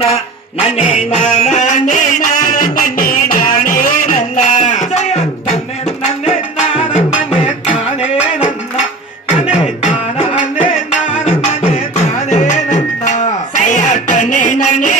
நன்னா நன்னே நானே நன்னே நானே நன்னா தன்னே நன்னே நானே நானே நன்னா நன்னே நானே நானே நானே நன்னா தன்னே நன்னே